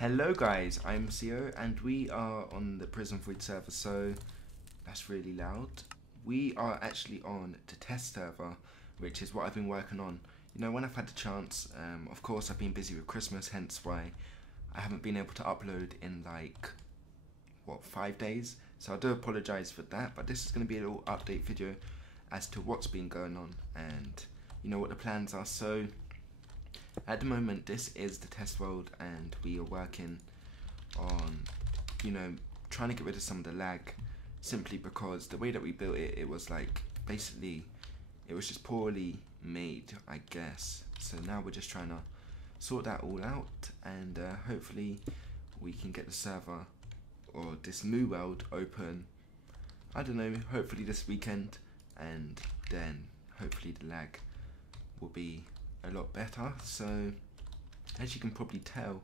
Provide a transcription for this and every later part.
Hello guys, I'm CEO and we are on the Prison Void server, so that's really loud. We are actually on the test server, which is what I've been working on. You know, when I've had the chance, of course I've been busy with Christmas, hence why I haven't been able to upload in like, 5 days? So I do apologise for that, but this is going to be a little update video as to what's been going on and you know what the plans are. So at the moment this is the test world and we are working on, you know, trying to get rid of some of the lag, simply because the way that we built it, it was like, basically it was just poorly made, I guess. So now we're just trying to sort that all out and hopefully we can get the server or this new world open, I don't know, hopefully this weekend, and then hopefully the lag will be a lot better. So as you can probably tell,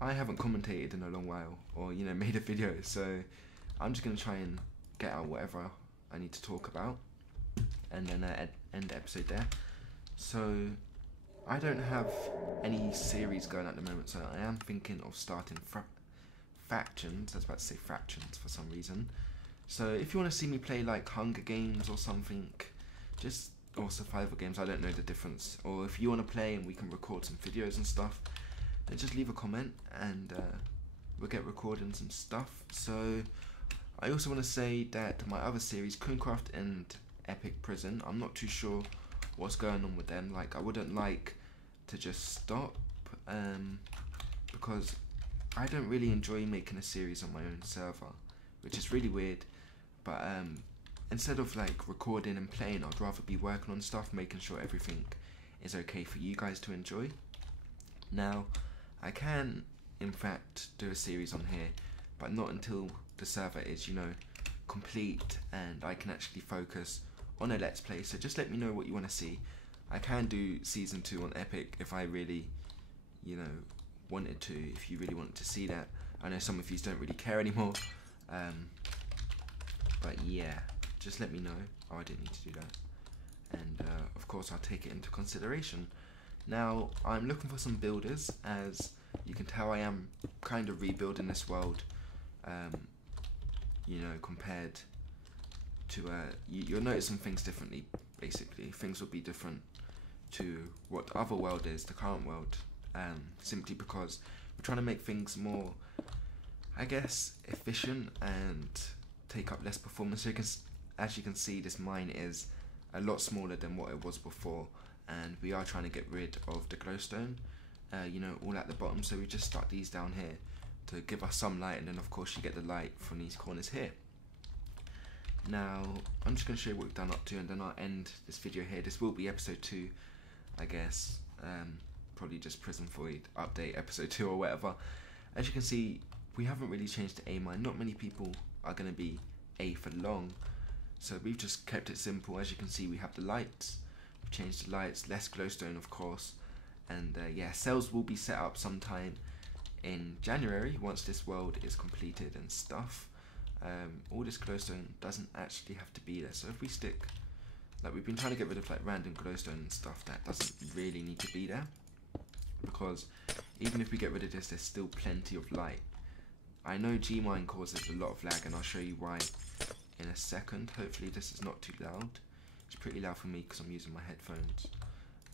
I haven't commentated in a long while or, you know, made a video, so I'm just going to try and get out whatever I need to talk about and then end the episode there. So I don't have any series going at the moment, so I am thinking of starting factions. I was about to say fractions for some reason. So if you want to see me play like Hunger Games or something, just, or survival games, I don't know the difference, or if you want to play and we can record some videos and stuff, then just leave a comment and we'll get recording some stuff. So I also want to say that my other series, Concraft and Epic Prison, I'm not too sure what's going on with them. Like, I wouldn't like to just stop because I don't really enjoy making a series on my own server, which is really weird, but instead of like recording and playing, I'd rather be working on stuff, making sure everything is okay for you guys to enjoy. Now, I can in fact do a series on here, but not until the server is, you know, complete and I can actually focus on a let's play. So just let me know what you want to see. I can do season 2 on Epic if I really, you know, wanted to, if you really wanted to see that. I know some of you don't really care anymore, but yeah, just let me know. Oh, I didn't need to do that, and of course I'll take it into consideration. Now I'm looking for some builders. As you can tell, I am kind of rebuilding this world, you know, compared to you'll notice some things differently. Basically things will be different to what the other world is, the current world, simply because we're trying to make things more, I guess, efficient and take up less performance. So as you can see, this mine is a lot smaller than what it was before, and we are trying to get rid of the glowstone, you know, all at the bottom. So we just stuck these down here to give us some light, and then of course you get the light from these corners here. Now I'm just going to show you what we've done up to, and then I'll end this video here. This will be episode 2, I guess, probably just Prison Void update episode 2 or whatever. As you can see, we haven't really changed the A mine. Not many people are going to be A for long, so we've just kept it simple. As you can see, we have the lights, we've changed the lights, less glowstone of course, and yeah, cells will be set up sometime in January once this world is completed and stuff. All this glowstone doesn't actually have to be there, so if we stick, like, we've been trying to get rid of like random glowstone and stuff that doesn't really need to be there, because even if we get rid of this, there's still plenty of light. I know Gmine causes a lot of lag, and I'll show you why in a second. Hopefully this is not too loud. It's pretty loud for me because I'm using my headphones.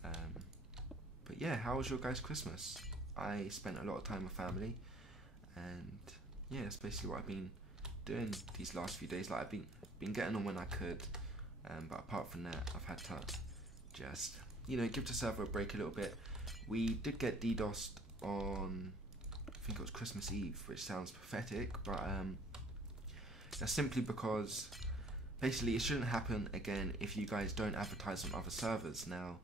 But yeah, how was your guys' Christmas? I spent a lot of time with family, and yeah, that's basically what I've been doing these last few days. Like, I've been getting on when I could, but apart from that, I've had to just, you know, give the server a break a little bit. We did get DDoSed on, I think it was Christmas Eve, which sounds pathetic, but that's simply because basically it shouldn't happen again if you guys don't advertise on other servers. Now,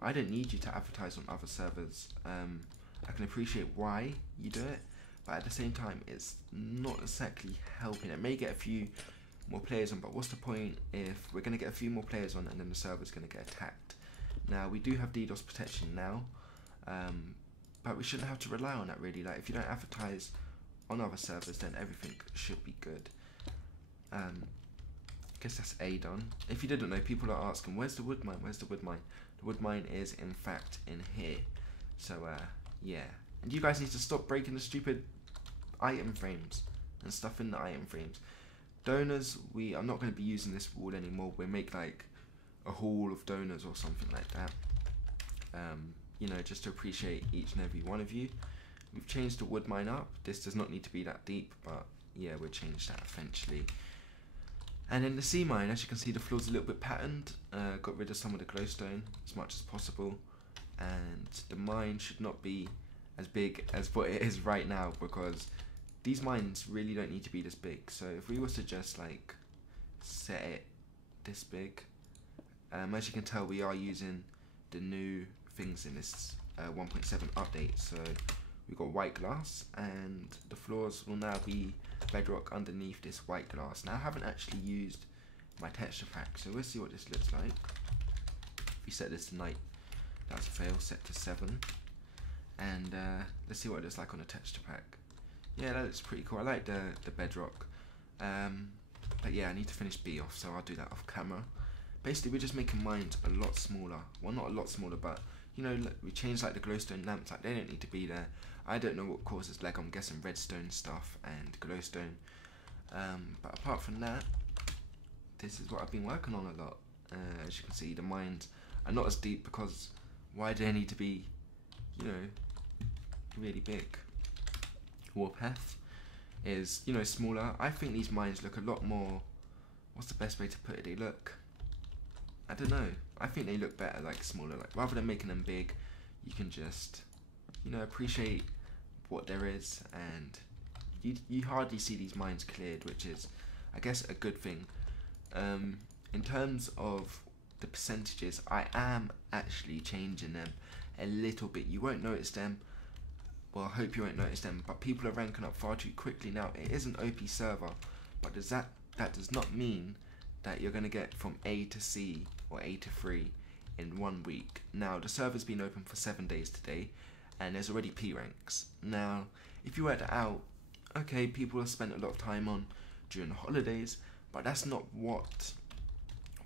I don't need you to advertise on other servers. I can appreciate why you do it, but at the same time it's not exactly helping. It may get a few more players on, but what's the point if we're going to get a few more players on and then the server's going to get attacked? Now, we do have DDoS protection now, but we shouldn't have to rely on that really. Like, if you don't advertise on other servers, then everything should be good. I guess that's A done. If you didn't know, people are asking, where's the wood mine? Where's the wood mine? The wood mine is in fact in here. So yeah, And you guys need to stop breaking the stupid item frames and stuff in the item frames. Donors, I'm not going to be using this wall anymore. We'll make like a hall of donors or something like that. You know, just to appreciate each and every one of you. We've changed the wood mine up. This does not need to be that deep, but yeah, we'll change that eventually. And in the sea mine, as you can see, the floor's a little bit patterned. Got rid of some of the glowstone as much as possible. And the mine should not be as big as what it is right now, because these mines really don't need to be this big. So if we was to just like set it this big, as you can tell, we are using the new things in this 1.7 update. So we've got white glass, and the floors will now be bedrock underneath this white glass. Now I haven't actually used my texture pack, so we'll see what this looks like. If we set this to night, that's a fail. Set to 7, and let's see what it looks like on the texture pack. Yeah, that looks pretty cool. I like the bedrock, but yeah, I need to finish B off, so I'll do that off camera. Basically, we're just making mines a lot smaller. Well, not a lot smaller, but you know, we changed like the glowstone lamps. Like, they don't need to be there. I don't know what causes lag. I'm guessing redstone stuff and glowstone. But apart from that, this is what I've been working on a lot. As you can see, the mines are not as deep, because why do they need to be, you know, really big? Warpath is, you know, smaller. I think these mines look a lot more, what's the best way to put it? They look, I don't know, I think they look better like smaller. Like, rather than making them big, you can just, you know, appreciate what there is, and you hardly see these mines cleared, which is, I guess, a good thing. In terms of the percentages, I am actually changing them a little bit. You won't notice them. Well, I hope you won't notice them, but people are ranking up far too quickly now. It is an OP server, but that does not mean that you're going to get from A to C or A to 3 in 1 week. Now, the server's been open for 7 days today, and there's already P ranks. Now, if you work that out, okay, people have spent a lot of time on during the holidays, but that's not what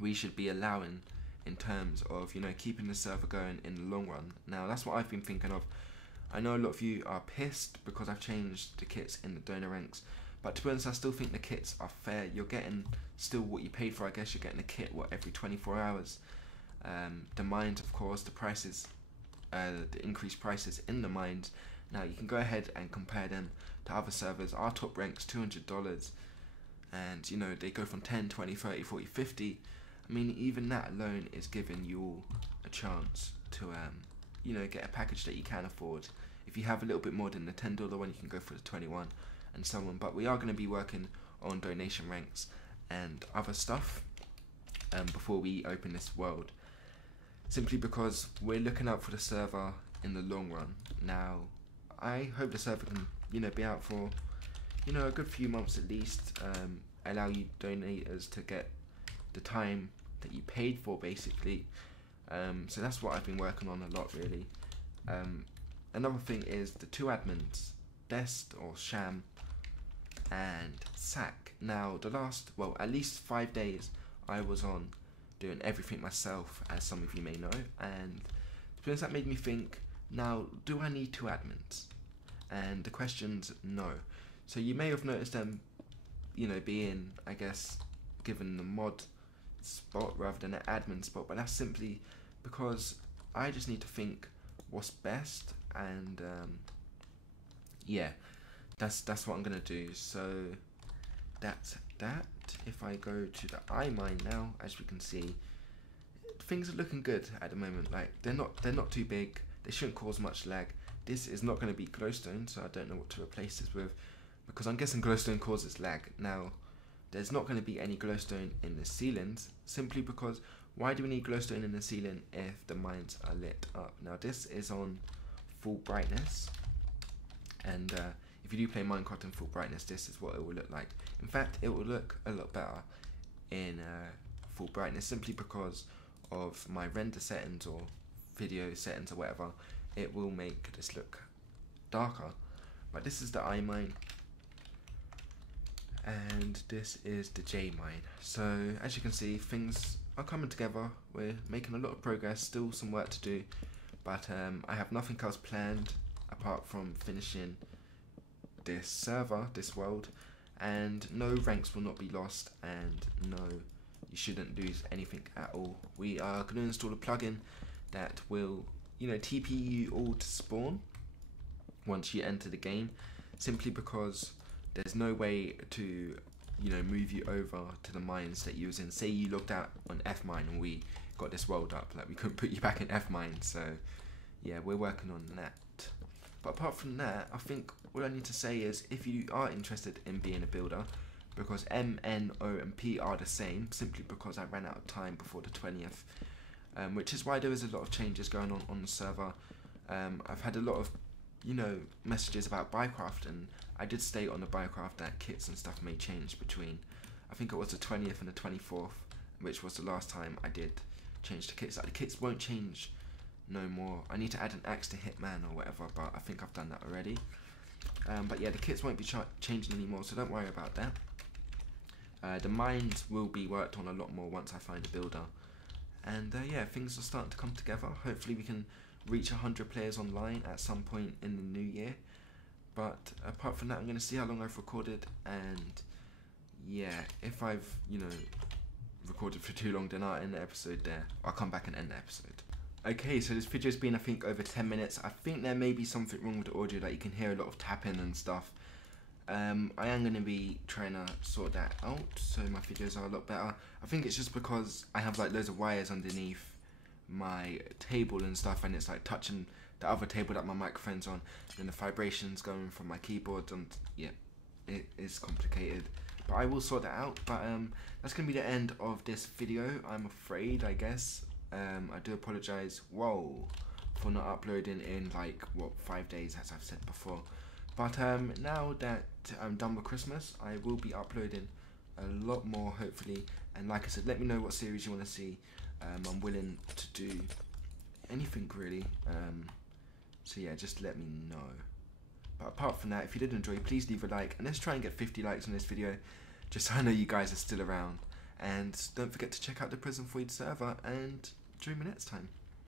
we should be allowing in terms of, you know, keeping the server going in the long run. Now, that's what I've been thinking of. I know a lot of you are pissed because I've changed the kits in the donor ranks, but to be honest, I still think the kits are fair. You're getting still what you paid for. I guess you're getting a kit, what, every 24 hours. The mines, of course, the prices, the increased prices in the mines. Now, you can go ahead and compare them to other servers. Our top rank's $200, and, you know, they go from 10, 20, 30, 40, 50. I mean, even that alone is giving you all a chance to, you know, get a package that you can afford. If you have a little bit more than the $10 one, you can go for the 21 and so on. But we are going to be working on donation ranks and other stuff before we open this world, simply because we're looking out for the server in the long run. Now, I hope the server can, you know, be out for, you know, a good few months at least. Allow you donators to get the time that you paid for, basically. So that's what I've been working on a lot, really. Another thing is the 2 admins, Dest or Sham and Sack. Now, the last, well, at least 5 days I was on doing everything myself, as some of you may know, and to be honest, that made me think, now, do I need 2 admins? And the question's no. So you may have noticed them, you know, being, I guess, given the mod spot rather than an admin spot, but that's simply because I just need to think what's best, and yeah, that's what I'm gonna do. So that's that. If I go to the iMine now, as we can see, things are looking good at the moment. Like, they're not too big. They shouldn't cause much lag. This is not going to be glowstone, so I don't know what to replace this with, because I'm guessing glowstone causes lag. Now, there's not going to be any glowstone in the ceilings, simply because why do we need glowstone in the ceiling if the mines are lit up? Now, this is on full brightness, and if you do play Minecraft in full brightness, this is what it will look like. In fact, it will look a lot better in full brightness, simply because of my render settings or video settings or whatever. It will make this look darker. But this is the iMine, and this is the J-Mine. So as you can see, things are coming together. We're making a lot of progress, still some work to do, but I have nothing else planned apart apart from finishing this server, this world, and no ranks will not be lost, and no, you shouldn't lose anything at all. We are going to install a plugin that will, you know, TP you all to spawn once you enter the game, simply because there's no way to, you know, move you over to the mines that you was in. Say you logged out on F mine and we got this world up, like we couldn't put you back in F mine, so yeah, we're working on that. But apart from that, I think all I need to say is, if you are interested in being a builder, because M, N, O and P are the same, simply because I ran out of time before the 20th, which is why there is a lot of changes going on the server. I've had a lot of, you know, messages about Bycraft, and I did state on the Bycraft that kits and stuff may change between, I think it was the 20th and the 24th, which was the last time I did change the kits. Like, the kits won't change no more. I need to add an axe to Hitman or whatever, but I think I've done that already. But yeah, the kits won't be changing anymore, so don't worry about that. The mines will be worked on a lot more once I find a builder. And yeah, things are starting to come together. Hopefully we can reach 100 players online at some point in the new year. But apart from that, I'm going to see how long I've recorded, and yeah, if I've, you know, recorded for too long, then I'll end the episode there. I'll come back and end the episode. Okay, so this video's been, I think, over 10 minutes. I think there may be something wrong with the audio, like you can hear a lot of tapping and stuff. I am going to be trying to sort that out so my videos are a lot better. I think it's just because I have like loads of wires underneath my table and stuff, and it's like touching the other table that my microphone's on, and the vibrations going from my keyboard, and yeah, it is complicated. But I will sort that out. But that's going to be the end of this video, I'm afraid, I guess. I do apologise, for not uploading in like, what, 5 days, as I've said before. But now that I'm done with Christmas, I will be uploading a lot more, hopefully. And like I said, let me know what series you want to see. I'm willing to do anything, really. So yeah, just let me know. But apart from that, if you did enjoy, please leave a like. And let's try and get 50 likes on this video, just so I know you guys are still around. And don't forget to check out the Prison Void server, and join me next time.